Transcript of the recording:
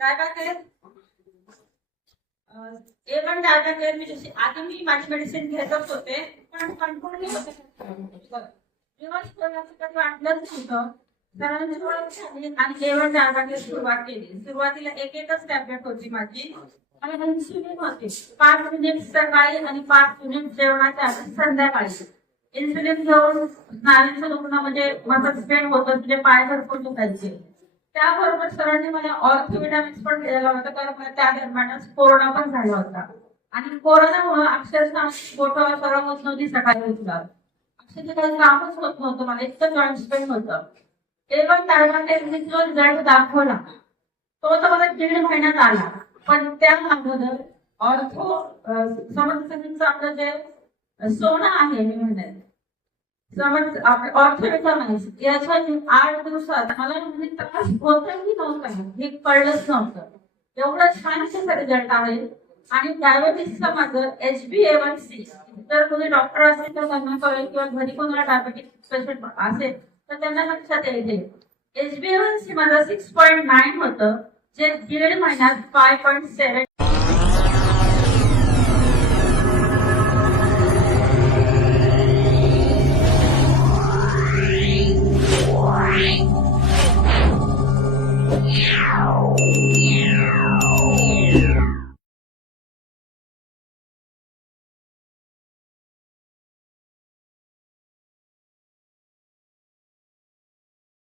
डायबॅकेर A1 डायबॅकेर मी जशी आधी मी माझी मेडिसिन घेतच होते पण कंट्रोल नाही होते. रिव्हर्स करण्याचं कधी वाटलंच नव्हतं. कारण आणि A1 डायबॅकेर सुरुवात केली. सुरुवातीला एकच टॅबलेट होती माझी आणि इन्सुलिन होती 5 मिनिट सकाळी आणि 5 मिनिट जेवणाच्या आधी संध्याकाळी. इन्सुलिन घेऊन स्नायूचं दुखणं म्हणजे मसल स्ट्रेन होतं म्हणजे पाय भरपूर दुखायचे. त्याबरोबर सरांनी मला ऑर्थोविटामिन्स पण दिलेला होता कारण मला त्या दरम्यानच कोरोना पण झाला होता आणि कोरोनामुळे अक्षरशः बोटं सरळ होत नव्हती सकाळी उठल्यावर. अक्षरशः काही कामच होत नव्हतं मला इतकं जॉईंट पेन होतं. A1 डायबॅकेसने जो रिझल्ट दाखवला तो तर मला 1.5 महिन्यात आला. पण त्या अगोदर ऑर्थो समर्थांचं आपलं जे सोनं आहे मी म्हणेन समज ऑर्थोविटामिन्स याच्या 8 दिवसात मला म्हणजे त्रास होतही नव्हता हे कळलंच नव्हतं. एवढं छान रिझल्ट आहे. आणि डायबेटिसचं माझं HbA1c जर कोणी डॉक्टर असेल तर त्यांना कळेल किंवा घरी कोणाला डायबेटिस पेशंट असेल तर त्यांना लक्षात येईल. HbA1c माझं 6.9 होतं जे 1.5 महिन्यात 5.7